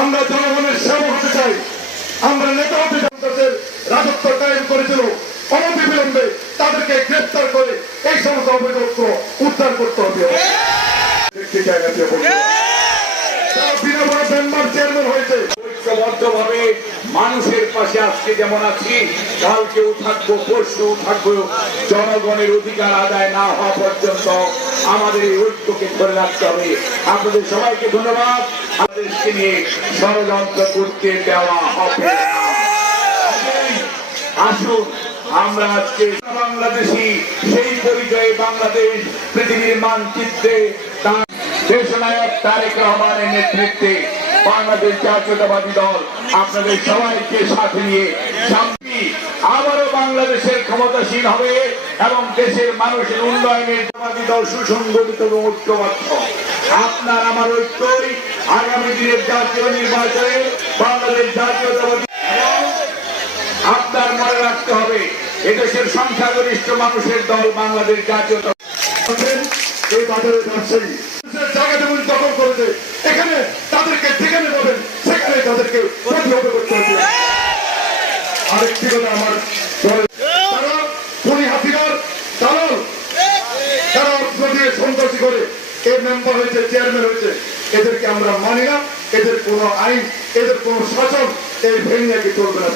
আমরা জনগণের সেবক হতে চাই, আমরা নেতা হতে চাই। রাজত্ব কায়েম করেছিল, অনতিবিলম্বে তাদেরকে গ্রেফতার করে এই সমস্ত অভিযোগ উদ্ধার করতে হবে। ঐক্যবদ্ধভাবে মানুষের পাশে আজকে যেমন আছি, কালকেও থাকবো, পরশুও থাকবো। জনগণের অধিকার আদায় না হওয়া পর্যন্ত আমাদের এই ঐক্যকে ধরে রাখতে হবে। আপনাদের সবাইকে ধন্যবাদ। আমাদেরকে নিয়ে ষড়যন্ত্র করতে দেওয়া হবে না। আসুন আমরা আজকে বাংলাদেশি, সেই পরিচয়ে বাংলাদেশ পৃথিবীর মানচিত্রে দেশনায়ক তারেক রহমানের নেতৃত্বে বাংলাদেশ জাতীয়তাবাদী দল আপনাদের সবাইকে সাথে নিয়ে সামনে আবারও বাংলাদেশের ক্ষমতাসীন হবে এবং দেশের মানুষের উন্নয়নের জাতীয়তাবাদী দল সুসংগঠিত এবং ঐক্যবদ্ধ। আপনার আমার ঐক্যই আগামী দিনের জাতীয় নির্বাচনে বাংলাদেশ জাতীয়তাবাদী। আপনার মনে রাখতে হবে, এদেশের সংখ্যাগরিষ্ঠ মানুষের দল বাংলাদেশ জাতীয়তাবাদী। এই বাজারের ব্যবসায়ী জায়গা জমি দখল করেছে, এখানে তাদেরকে যেখানে পাবেন সেখানে তাদেরকে প্রতিহত করতে হবে। আরেকটি কথা, আমার তারা খুনি হাসিনার দালাল, তারা অস্ত্র দিয়ে সন্ত্রাসী করে এর মেম্বার হয়েছে, চেয়ারম্যান হয়েছে। এদেরকে আমরা মানি না, এদের কোনো আইন, এদের কোনো শাসন এই ভেঙে চলবে না।